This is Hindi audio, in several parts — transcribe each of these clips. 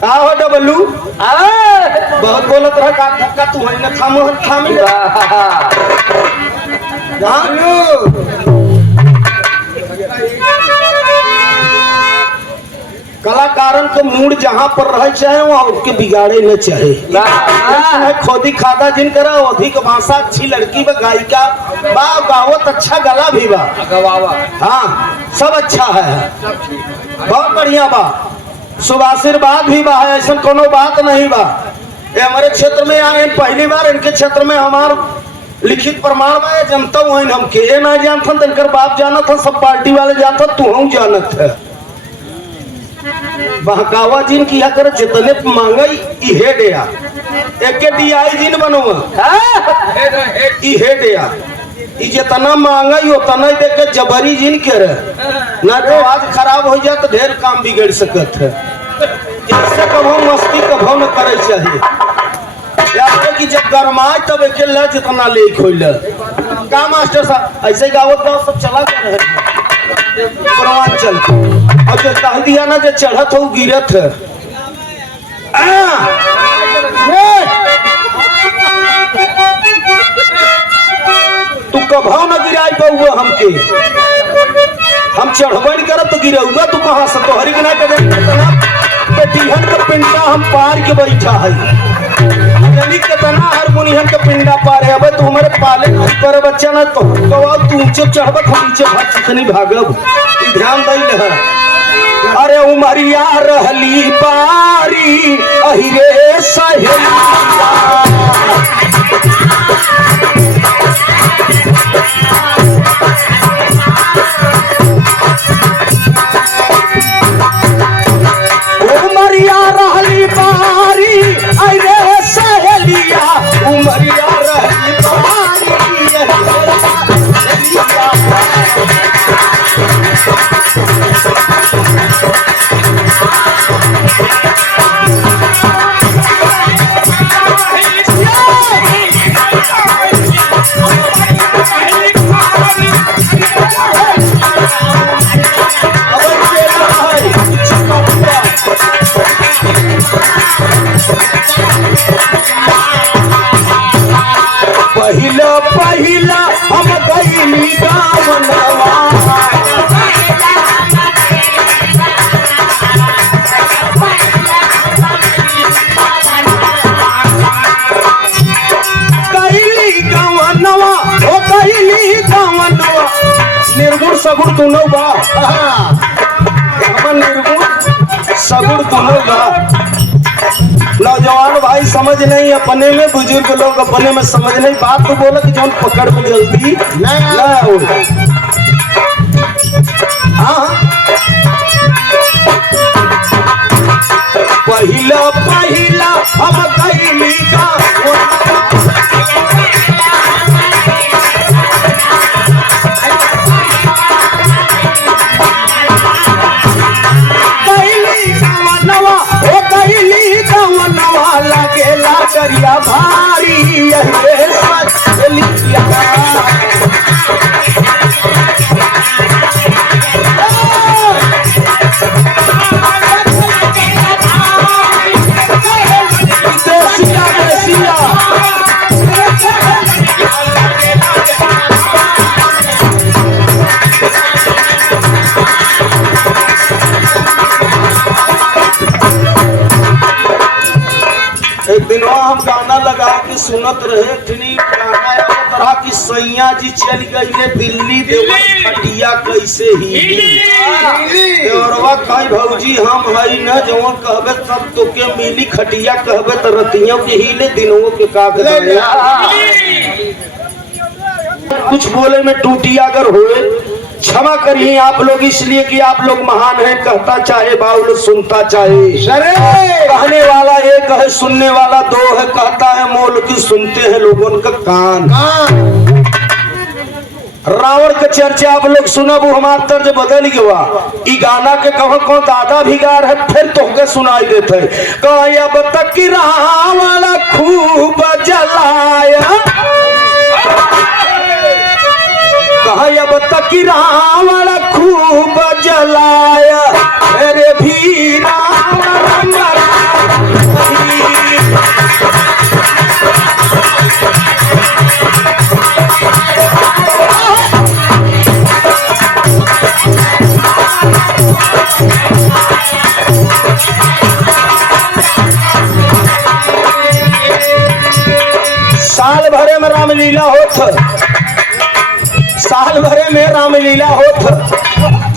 का हो डबलू बहुत बोलत रहा का तू है ना थामो थामी कलाकारन के मूड जहाँ पर रहे चाहे वहाँ उसके बिगाड़े न चाहे खोदी खादा जिन करा अधिक भाषा अच्छी लड़की बा गायिका बा गावत अच्छा गला भी बा हाँ सब अच्छा है बहुत बढ़िया बा शुभाशीर्वाद भी बा है ऐसा कोनो बात नहीं बा ये हमारे क्षेत्र में आए पहली बार इनके क्षेत्र में हमार लिखित प्रमाण में जनता हूँ हमके ये ना जानता इनकर बाप जाना था सब पार्टी वाले जानता तू हूँ जानत है बहकावा जिन की कर जितने मांगई इहे दिया एक डीआई जिन बनवा इहे दिया जितना मांगई उतना दे के जबरी जिन के ना तो आज खराब हो जाए तो ढेर काम बिगड़ सकत है इससे कभो मस्ती कभो न करे चाहिए याद कि जब गरमाए तब एक जितना ले खोल का मास्टर साहब ऐसे गावत गाँव सब चला जा रहे पूर्वांचल और जो कह दिया ना जो चढ़त हो गिरत है तू कभा न गिराई पाऊगा हमके हम चढ़बे नहीं करब तो गिरऊगा तू कहाँ से तोहरी के ना टीहन का पिंडा हम पार के बैठा है कितना हारमोनियम का पिंडा पार है अब तू हमारे पाले पर बच्चा ना तो तू ऊंचे चढ़ब हम नीचे भाग कितनी भागब ध्यान दे अरे उमरिया रहली पारी अहिरे सहेलिया उमरिया रहली पारी अहिरे सहेलिया उमरिया रहली पारी पहिला पहिला हम गईली गावनवा गईली गावनवा ओ गईली गावनवा निर्गुण सगुण दोनों बा हम निर्गुण सगुण दोनों बा नौजवान भाई समझ नहीं अपने में बुजुर्ग लोग अपने में समझ नहीं बात तो बोला कि जौन पकड़ में जल्दी ना हो पहिला पहिला हम गईली लगेला करिया भारी एक दिन हम गाना लगा के सुनत रहे गाना तरह की सैया जी चल गई दिल्ली खटिया कैसे ही भौजी हम हई न जो कहबे सब तो के मिली खटिया कहबे तो रतियों के हिले दिनों के का कुछ बोले में टूटी अगर हुए क्षमा करिए आप लोग इसलिए कि आप लोग महान हैं कहता चाहे बाउल सुनता चाहे कहने वाला एक है सुनने वाला दो है कहता है मोल की सुनते हैं लोगों का कान रावण का चर्चा आप लोग सुना वो हमारा तर्ज बदल गया ई गाना के कहो को दादा भी गा रहे फिर तो के सुनाई देते अब तक की रावण खूब जलाया अब तक रावण खूब जलाया अरे भी रावण रामलीला होत, साल भरे में रामलीला होत।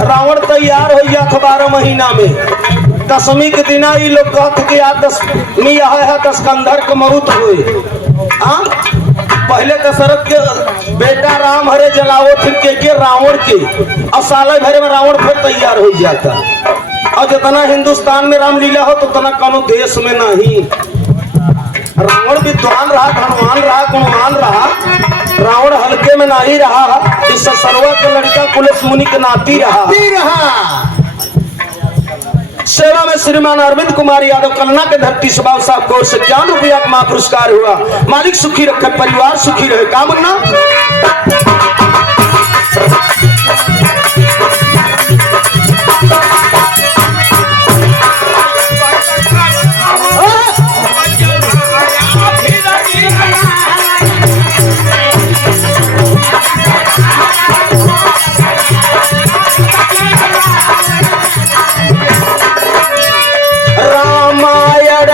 रावण तैयार हो जात 12 महीना में। दसवीं के दिन ई लोग कहत के आ दसवीं है दस्कंधर के मौत हुए। पहले दशरथ के बेटा राम हरे जलाओ फिर के रावण के, और साल भरे में रावण फिर तैयार हो जाता। और जितना हिंदुस्तान में रामलीला हो तो उतना कोनो देश में नहीं। रावण विद्वान रहा, धनवान रहा, गुणवान रहा, रावण हल्के में नहीं रहा। इस सरवा के लड़का कुलस मुनि के नाती रहा। सेवा में श्रीमान अरविंद कुमार यादव कलना के धरती स्वभाव साहब को 51 रुपया का महा पुरस्कार हुआ। मालिक सुखी रखे, परिवार सुखी रहे। का मुन्ना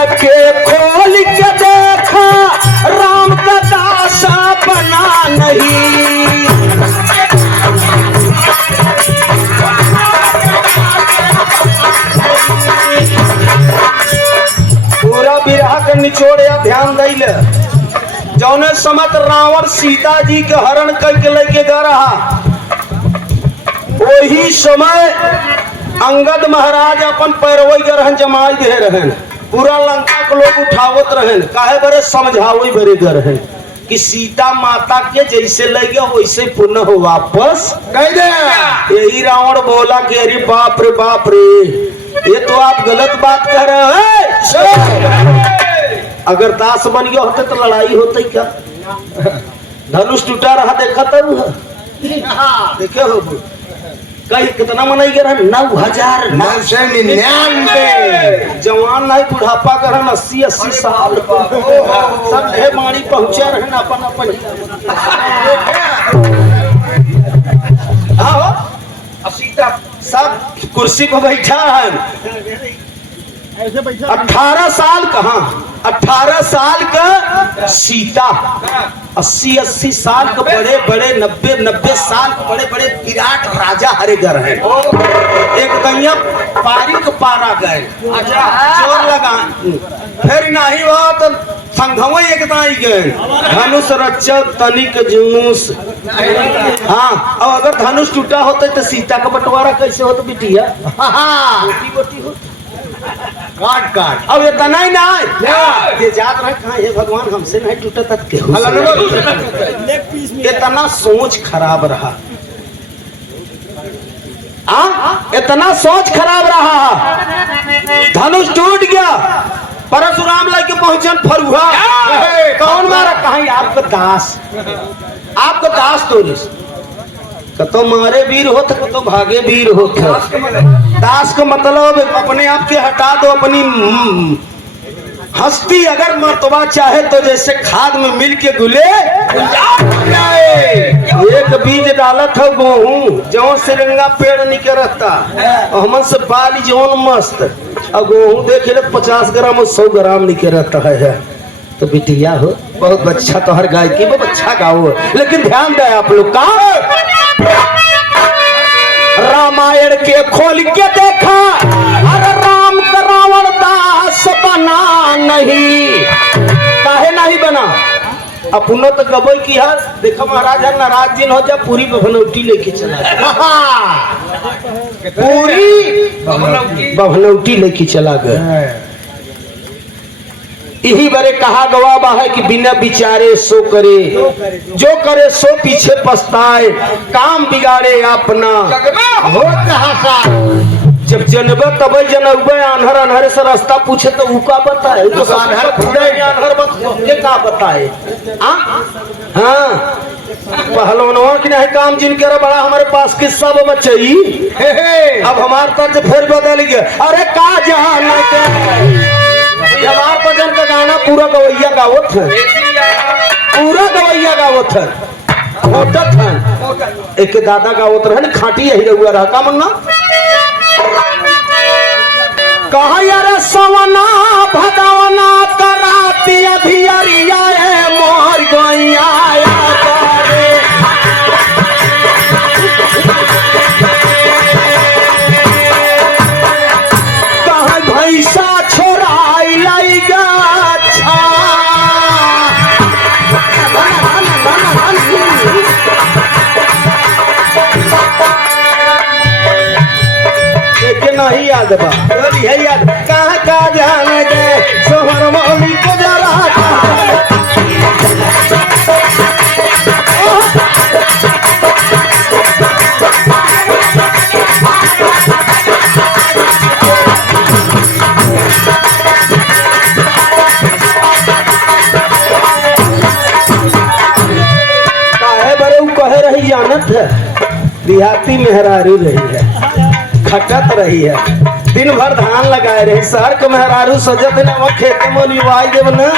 के खोल के देखा राम का दासा बना नहीं। पूरा बिरहा के निचोड़ या ध्यान दैल। जौने समत रावण सीता जी के हरण करके लेके गा रहा, वही समय अंगद महाराज अपन पैरवई के रहन जमाई दे रहन। पूरा लंका के लोग उठावत रहन, काहे बरे समझावे बरे रहन कि सीता माता के जैसे लगे वैसे पुनः हो वापस कह दे। यही रावण बोला कि अरे बाप रे, ये तो आप गलत बात कह रहे हैं। अगर दास बन गया होते तो लड़ाई होती क्या? धनुष टूटा रहा देखा तब देखे हो कहीं कितना मनाई गया 9,999 जवान नहीं बुढ़ापा कर 80 साल सब ढेर मानी पहुंचे रहे अपन अपन। सीता सब कुर्सी पर बैठा है। 18 साल कहाँ, 18 साल का सीता, 80 साल के बड़े बड़े 90 साल के बड़े बड़े विराट राजा हरेगर है। एक दैया पारी के पारा गए चोर लगा, फिर नहीं हुआ तो संघवे एक दाई गए धनुष रक्षक तनिक जुनूस। हाँ, और अगर धनुष टूटा होता तो सीता का बंटवारा कैसे होता बिटिया? गोटी होता काट अब इतना ही ना ये याद रहे कहाँ ये भगवान हमसे नहीं टूटा तक के इतना सोच खराब रहा। इतना सोच खराब रहा, धनुष टूट गया। परशुराम लेके पहुंचन फरुहा, कौन मारा? कहीं आपका दास तो कतो मारे वीर होत कतो भागे वीर होत। दास का मतलब अपने आप के हटा दो, अपनी हस्ती अगर मर्तबा चाहे तो जैसे खाद में मिल के घुले एक बीज डालत है गेहूं जौन सिरंगा पेड़ निकलता हमन से बाली जौन मस्त और गेहूं देखे 50 ग्राम और 100 ग्राम निकलता है। तो बिटिया हो बहुत अच्छा तो हर गाय की बहुत अच्छा गाओ, लेकिन ध्यान दे आप लोग का रामायण के खोल के देखा अरे राम का रावण दास बना नहीं। काहे नहीं बना? अपनो तो गबई की है। देखो महाराज नाराज दिन हो जाए पूरी बभनौटी लेके चला, पूरी बभनौटी लेके चला गया। यही बरे कहा गवा है कि बिना विचारे सो करे, जो करे सो पीछे पछताए, काम बिगाड़े अपना हो कहा। जब जनब तब जनब आन्हर अनहरे से रास्ता पूछे तो ऊ का बताए, तो आन्हर का बताए। हाँ पहलवानों की नहीं काम जिनके बड़ा हमारे पास किस्सा बच्चे अब हमारे तरफ फिर बदल गया। अरे का जहां हमार भजन का गाना पूरा गवैया गावत है, पूरा गवैया गावत है, होटत है। एक दादा गावत रहे खाटी यही रहुआ रहा का मुन्ना कहा यार सवना भगवना कराती अभी अरिया मोर गैया याद बा बोली है याद कहाँ का जान दे सोहर मौली को जरा जानत है देहाती मेहरारू रही है खटत रही है दिन भर धान लगाए रही शहर के मेहरारू सजत न वो खेते में निवाई देव न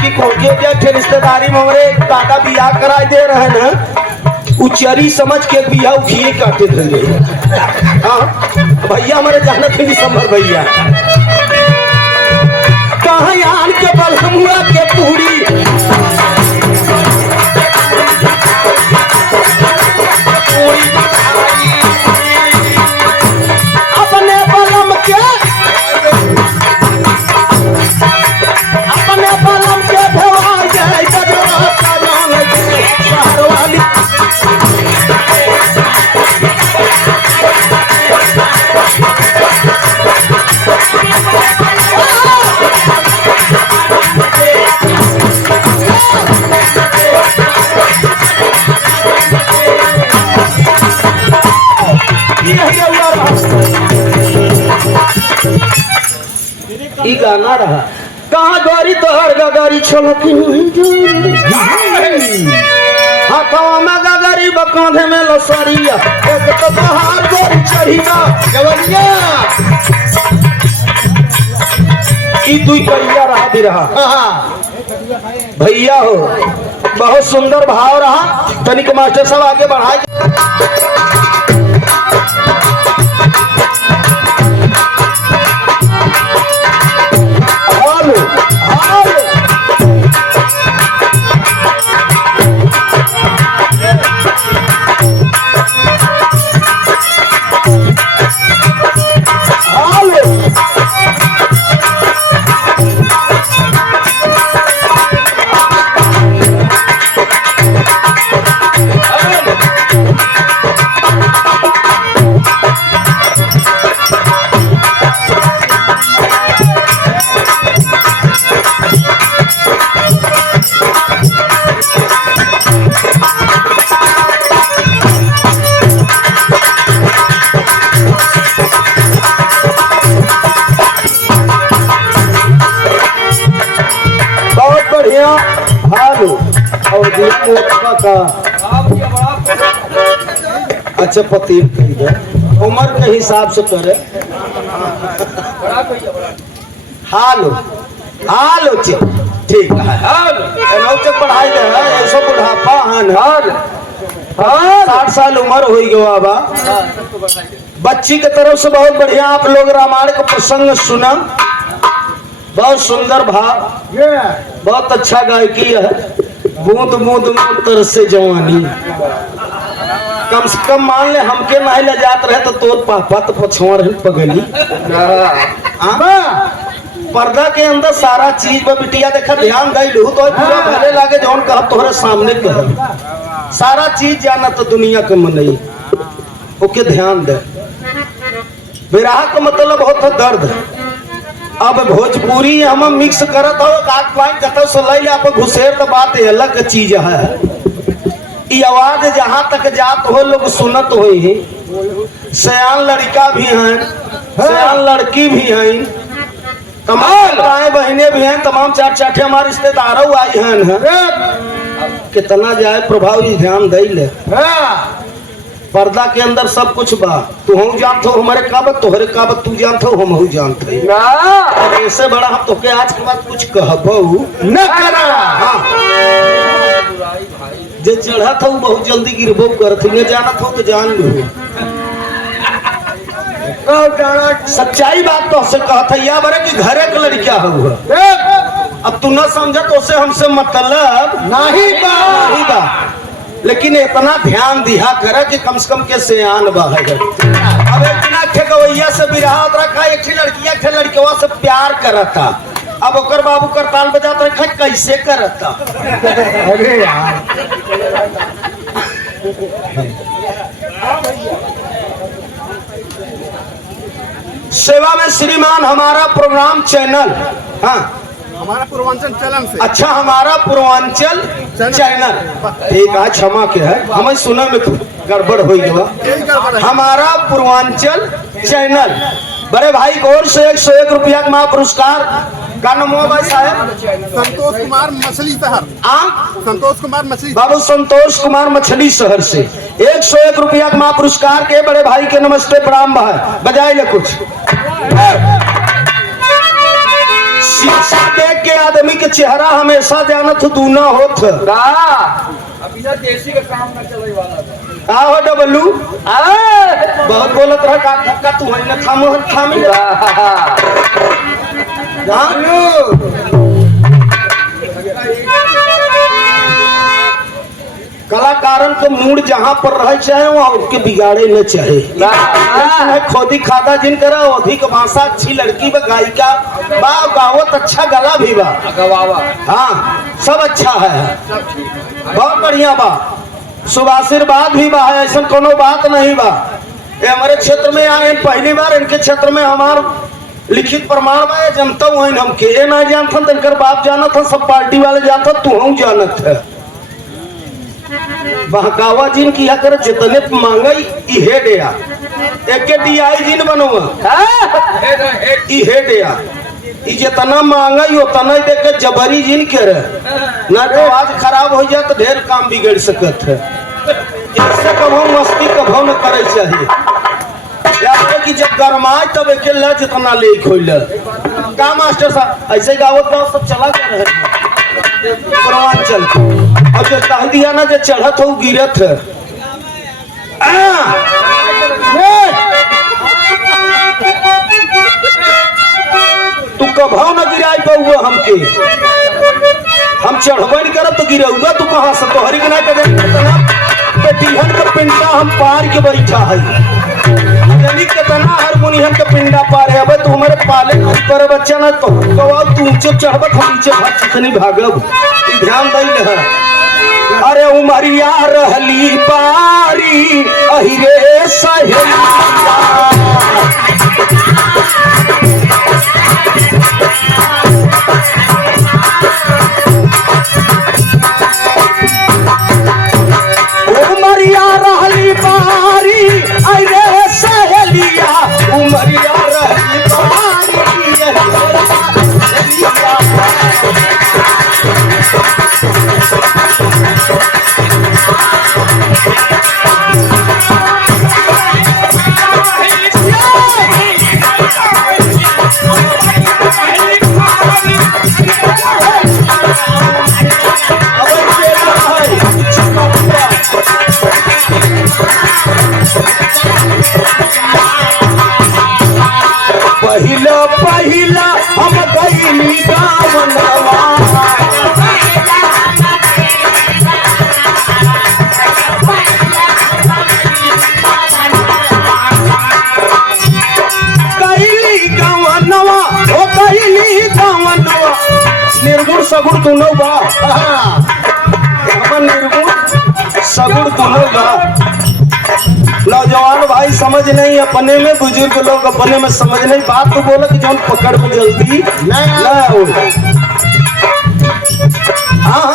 की कोके के रिश्तेदारी में हमरे दादा बियाह कराई दे रहे न उचरी समझ के बियाह उखिए काटे रहे हां भैया हमारे जानत नहीं संभल भैया कहां आन के बलहुआ के पूरी अपने बलम के भवा जाए गजरा का जान दे शहर वाली ई गाना रहा कहाँ गौरी तोहर गगरी छलकी हाथवा में गगरी बकांधे में लसरिया एक तो बहार गोरी चढ़ीना जवरिया ई दुई करिया रहा भी रहा भैया हो बहुत सुंदर भाव रहा तनिक मास्टर साहब आगे बढ़ाए का अच्छा पति उम्र के हिसाब से करे हालो हालो ठीक है नौचक पढ़ाई दे है ऐसा बुढ़ापा हन 60 साल उम्र हो गया बा बच्ची के तरफ से बहुत बढ़िया आप लोग रामायण का प्रसंग सुना बहुत सुंदर भाव बहुत अच्छा गायकी है बूंद बूंद में तरसे जवानी कम से कम मान ले हमके नहीं ले जात रहे तो तोर पापा तो पछुआ रहे पगली पर्दा के अंदर सारा चीज पर बिटिया देखा ध्यान दे लू तो पूरा भले लागे जौन कहब तोहरे सामने कह सारा चीज जाना तो दुनिया के मन नहीं ओके ध्यान दे विराह का मतलब होता दर्द अब भोजपुरी हम मिक्स करत हो काट पाइन कतो से ले आप घुसेर तो बात अलग चीज है ई आवाज जहां तक जात हो लोग सुनत होई सयान लड़का भी हैं सयान लड़की भी हैं तमाम भाई बहने भी हैं तमाम चार चाटे हमारे रिश्तेदारों आई हैं कितना जाए प्रभावी ध्यान दे ले पर्दा के अंदर सब कुछ बा तू हम जानत हो हमारे काबत तोहरे काबत तू जानत हो हम जानते ना और ऐसे बड़ा हम तो के आज के बाद कुछ कहबो न करा हां जे चढ़ा था बहुत जल्दी गिरबो करत न जानत हो तो जान लो सच्चाई बात तो से कहत है या बरे कि घरे के लड़का हुआ अब तू न समझ तो से हमसे मतलब नहीं बा लेकिन इतना ध्यान दिया करे कि कम से कम के सयान बह अब इतना ठेकवैया से बिरहा रखा एक लड़किया थे लड़कियों से प्यार करता अब ओकर बाबू करताल बजात रखा कैसे करता अरे यार सेवा में श्रीमान हमारा प्रोग्राम चैनल। हाँ, हमारा पूर्वांचल चैनल से। अच्छा, हमारा पूर्वांचल चैनल। ठीक है, क्षमा के है, हमें सुना में गड़बड़ हो गया। हमारा पूर्वांचल चैनल बड़े भाई की ओर से 101 रुपया का महापुरस्कार का नाम हुआ भाई साहब? संतोष कुमार मछली शहर। संतोष कुमार मछली बाबू संतोष कुमार मछली शहर से 101 रुपया का महापुरस्कार के बड़े भाई के नमस्ते प्रणाम भाई। बजाई ले कुछ। शिक्षा देख के आदमी के चेहरा हमेशा जानत दूना होत। देसी का काम न चले वाला था। का हो डबलू? बहुत बोलत रहा का धक्का तू है न थामो थामी। कलाकारन के मूड जहाँ पर रहे चाहे वहाँ उसके बिगाड़े न चाहे। खोदी खादा जिन करा अधिक भाषा अच्छी लड़की बा, गायिका बा, गावत अच्छा गला भी बा, हाँ सब अच्छा है, बहुत बढ़िया बा, शुभ आशीर्वाद भी बा, ऐसा कोनो बात नहीं बा। ये हमारे क्षेत्र में आए पहली बार, इनके क्षेत्र में हमार लिखित प्रमाण बा, जनता हूँ हमके ये ना जानता, इनकर बाप जाना था, सब पार्टी वाले जानता, तू हूँ जानत है। बहकावा जिन किया कर जितने मांगई इहे दिया, एक दिया जिन बनवा इहे दिया, जितना मांगई उतना दे के जबरी जिन के ना तो आज खराब हो जाए तो ढेर काम बिगड़ सकत है। इससे कभो मस्ती कभो न करे चाहिए, यार कि जब गरमाए तब एक ला जितना ले खोल का मास्टर साहब ऐसे गावत गाँव सब चला कर रहे हैं पूर्वांचल। अब जो कह दिया ना जो चढ़त हो गिरत है, तू कभो न गिराई पौआ हमके, हम चढ़बे नहीं करब तो गिरौगा तू कहाँ से? तोहरी के नहीं पेटीहन का पिंडा हम पार के बैठा है, कितना हारमोनियम का पिंडा पार है। अब तू हमारे पाले पर बच्चा ना तो तू ऊंचे चढ़ब हम नीचे भाग भागब, ध्यान दे है। अरे उमरिया रहली पारी अहिरे सहेलिया, उमरिया रहली पारी अहिरे सहेलिया, उमरिया रहली पारी पहिला पहिला हम गईली गावनवा, गईली गावनवा ओ गईली गावनवा, निर्गुण सगुण दोनों बा, हम निर्गुण सगुण दोनों बा। नौजवान भाई समझ नहीं, अपने में बुजुर्ग लोग अपने में समझ नहीं, बात तो बोला कि जौन पकड़ में जल्दी ना हो। हाँ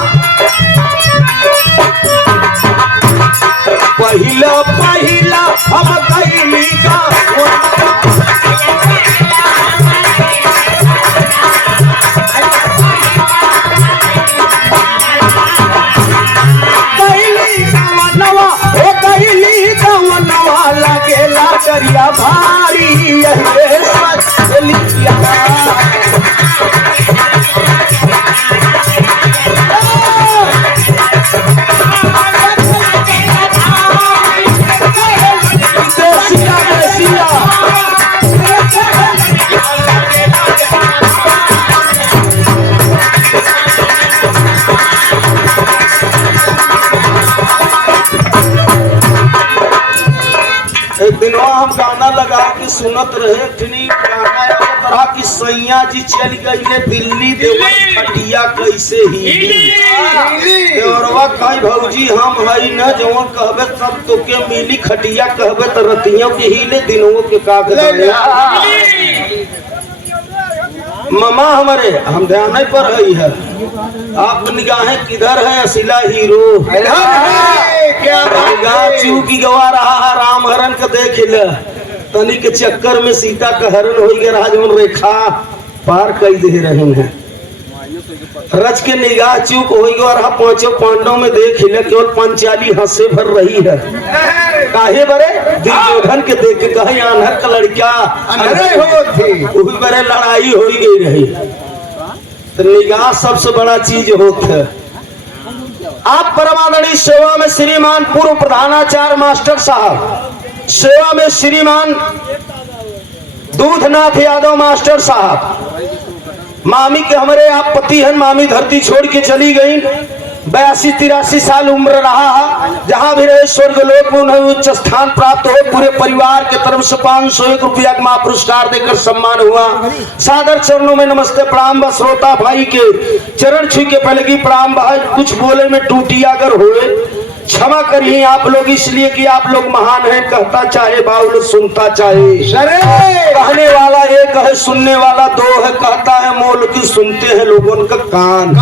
पहिला पहिला हम गईली लगेला करिया भारी एक दिन हम गाना लगा के सुनत रहे, गाना रहा कि सैया जी चल गई दिल्ली देवर खटिया कैसे ही देवरवा कहीं भौजी हम हई न जवन कहबे सब तो के मिली खटिया कहबे तो रतियों के हिले दिनों के का मामा हमारे हम ध्यान नहीं पर रही है आप निगाहें किधर है असिला हीरो क्या निगाह चूकी गवा रहा है राम हरण के देख ले तनी के चक्कर में सीता का हरण हो गया रहा जो रेखा पार कर दे रहे हैं रच के निगाह चूक हो गया रहा पांचों पांडवों में देख ले केवल पंचाली हंसे भर रही है काहे बरे दुर्योधन के देख के कहे अनहर का लड़का वही बरे लड़ाई हो गई रही तो निगाह सबसे बड़ा चीज होता है। आप परमादरणीय सेवा में श्रीमान पूर्व प्रधानाचार्य मास्टर साहब, सेवा में श्रीमान दूधनाथ यादव मास्टर साहब, मामी के हमारे आप पति हैं, मामी धरती छोड़ के चली गई, 82-83 साल उम्र रहा है। जहां भी रहे स्वर्ग लोक में उन्हें उच्च स्थान प्राप्त हो। पूरे परिवार के तरफ से 501 रुपया का महापुरस्कार देकर सम्मान हुआ। सादर चरणों में नमस्ते प्रणाम व श्रोता भाई के चरण छू के पहले की प्रणाम भाई। कुछ बोले में टूटी अगर हुए क्षमा करिए आप लोग, इसलिए कि आप लोग महान हैं। कहता चाहे बाउल सुनता चाहे, कहने वाला एक है सुनने वाला दो है। कहता है मोल की सुनते हैं लोगों का कान।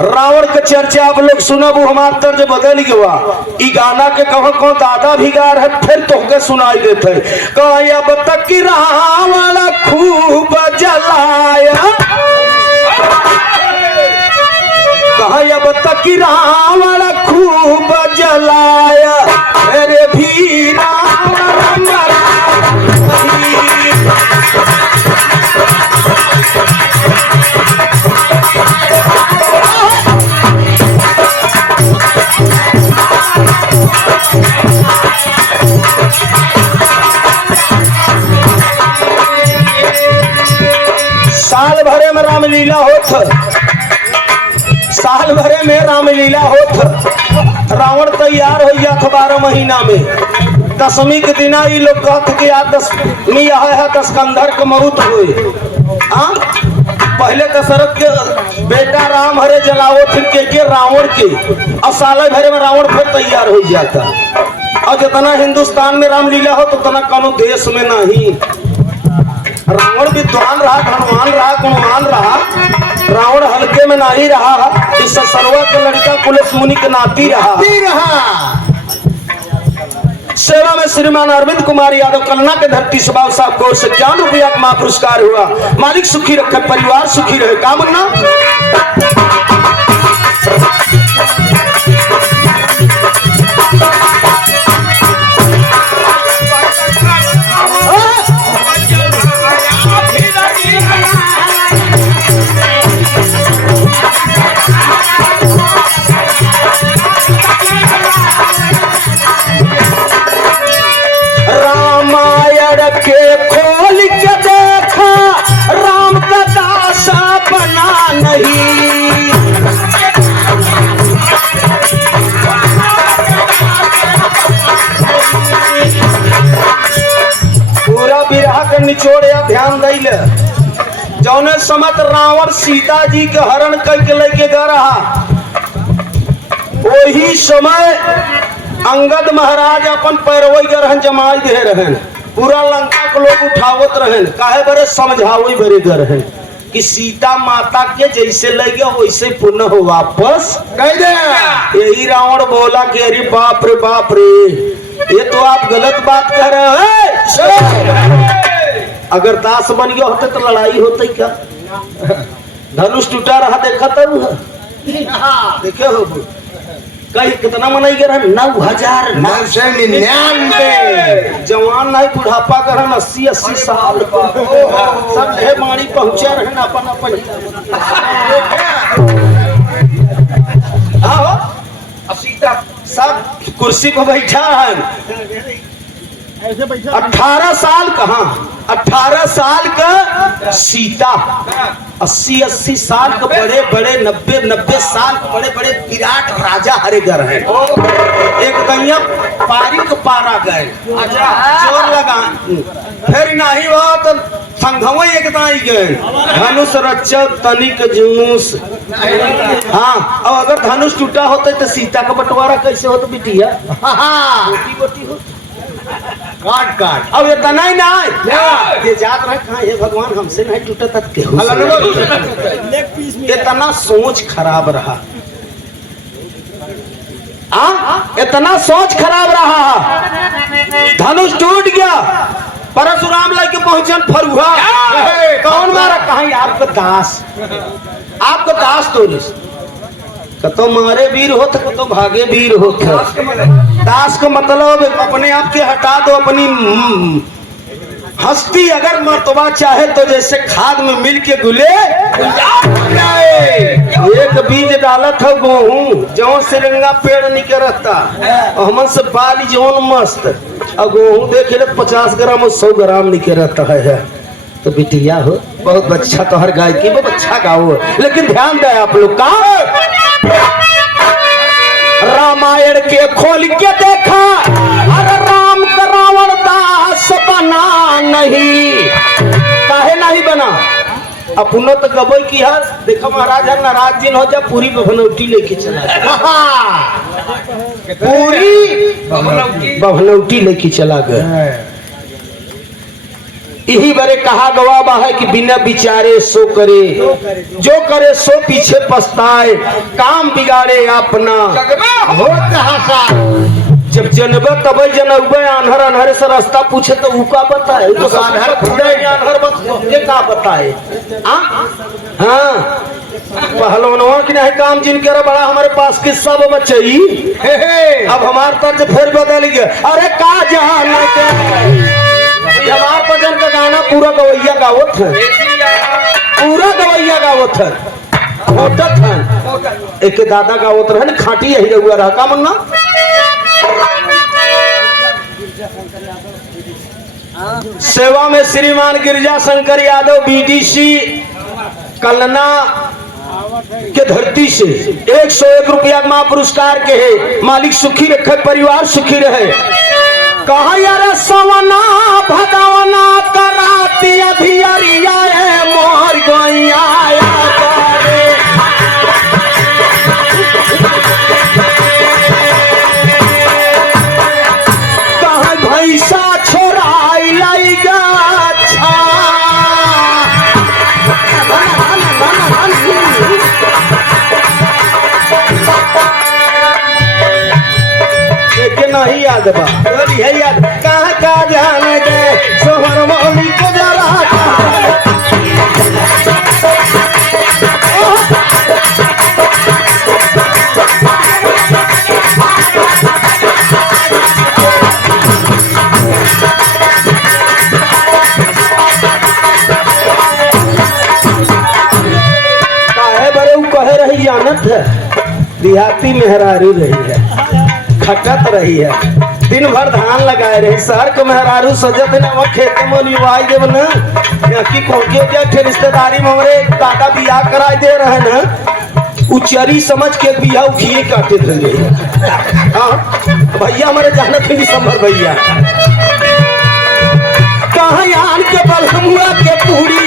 रावण के चर्चा आप लोग सुना वो हमारा तर्ज बदल गया। ई गाना के कहो को दादा भी गा रहे फिर तो के सुनाई देते कहा अब तक की रावण खूब जलाया, कहा अब तक की रावण खूब जलाया, अरे भी रावण साल भरे में रामलीला होत, साल भरे में रामलीला होत। रावण तैयार हो गया था 12 महीना में। दसवीं के दिन ये लोग कहते कि आज दसवीं है दस्कंधर के मौत हुए। पहले दशरथ के बेटा राम हरे जलाओ फिर के रावण के, और साल भरे में रावण फिर तैयार हो जाता। और जितना हिंदुस्तान में रामलीला हो तो उतना कोनो देश में नहीं। रावण विद्वान रहा, धनवान रहा, गुणवान रहा, रावण हल्के में नहीं रहा। इस सरवा के लड़का पुलिस मुनि के नाती रहा। सेवा में श्रीमान अरविंद कुमार यादव कलना के धरती स्वभाव साहब को 51 रुपया का महापुरस्कार हुआ। मालिक सुखी रखे, परिवार सुखी रहे। काम ना के खोल के देखा राम का दासा बना नहीं। पूरा बिरहा के निचोड़ या ध्यान दैल जौने समत रावण सीता जी के हरण करके लेके गा रहा, वही समय अंगद महाराज अपन पैरवई के रहन जमाई दे रहन। पूरा लंका के लोग उठावत रहन, काहे बरे समझावे बरे गर है कि सीता माता के जैसे लगे वैसे पुनः वापस कह दे। यही रावण बोला कि अरे बाप रे ये तो आप गलत बात कर रहे हैं। अगर दास बन गया होते तो लड़ाई होती क्या? धनुष टूटा रहा देखा तब देखे हो कहीं कितना मनाई गया 9,999 जवान नहीं बुढ़ापा कर 80-80 साल सब ढेर बाणी पहुंचे रहे अपन अपन सीता सब कुर्सी पर बैठा है। ऐसे बैठा 18 साल कहाँ, 18 साल का सीता, 80 साल के बड़े बड़े 90 साल के बड़े बड़े विराट राजा हरेगर हैं। एक दैया पारी के पारा गए, चोर लगा, फिर नहीं हुआ तो संघवे एक दाई गए, धनुष रक्षा तनिक जुनूस। हाँ, और अगर धनुष टूटा होता तो सीता का बंटवारा कैसे होता बिटिया? गोटी गोटी हो, काट काट। अब इतना ही ना ये जात रहे कहाँ, ये भगवान हमसे नहीं टूटा तक केहू से। इतना सोच खराब रहा, इतना सोच खराब रहा, धनुष टूट गया, परशुराम लेके पहुंचन फरुहा, कौन मारा? कहीं आपका दास, आपका दास तो मारे वीर होत तो भागे वीर होत। दास का मतलब अपने आप के हटा दो, अपनी हस्ती अगर मर्तबा चाहे तो जैसे खाद में मिल के घुले। एक बीज डालत हो गेहूं जो सिरंगा पेड़ निकलता, हमन से बाली जौन मस्त, और गेहूं देखे 50 ग्राम और 100 ग्राम निकलता है। तो बिटिया हो, बहुत अच्छा तोहर गाय की, बहुत अच्छा गाओ, लेकिन ध्यान दे आप लोग का, रामायण के खोल के देखा, अरे राम का रावण दास बना नहीं, काहे नहीं बना? अपनो तो गबई की है, देखो महाराज नाराज दिन हो जा, पूरी बभनौटी लेके चला, पूरी बभनौटी लेके चला गया। यही बड़े कहा गवा है कि बिना विचारे सो करे, जो करे सो पीछे पछताए, काम बिगाड़े अपना हो कहा सा। जब जनब तब जनब, आन्हर अनहर से रास्ता पूछे तो उका बताए, तो आन्हर के का बताए? हाँ, पहलवानों की नहीं काम जिनके बड़ा हमारे पास किस्सा बच्ची, अब हमारे तर्ज फिर बदल गया। अरे का जान हमार भजन का गाना पूरा गवैया गावत है, पूरा गवैया गावत है, खोटत है। एक दादा गावत रहे न, खाटी यही रहुआ रहा का मुन्ना। सेवा में श्रीमान गिरजा शंकर यादव बीडीसी कलना के धरती से 101 रुपया महापुरस्कार के है, मालिक सुखी रखे, परिवार सुखी रहे। कहा यार सवना भगवना कराती अधियरिया मोर गैया, कहा भैसा छोड़ाई लैगा नहीं याद बा, है याद कहाँ का जाने दे सोहर मौली को जरा काहे बड़े कहे रही जानत है, देहाती मेहरारू रही है, खटत रही है, दिन भर धान लगाए रही। शहर के मेहरारू सजत न खेत में निवाई देव न की कोके रिश्तेदारी में हमारे दादा बियाह कराए दे रहे न, उचरी समझ के बियाह उखिए काटे थे। हाँ भैया हमारे जाना थे भी संभर भैया, कहाँ यान के बलहुआ के पूरी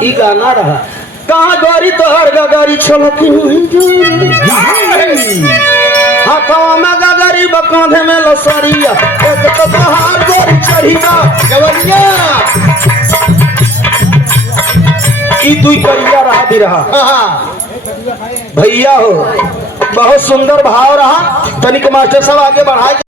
ई गाना रहा। कहाँ गाड़ी तो हर गाड़ी छलकी हाथवा में गगरी बकांधे में लसरिया, एक तो बाहर गोरी चढ़िया जवरिया ई दुई करिया रहा भी रहा भैया हो बहुत सुंदर भाव रहा। तनिक मास्टर साहब आगे बढ़ाए।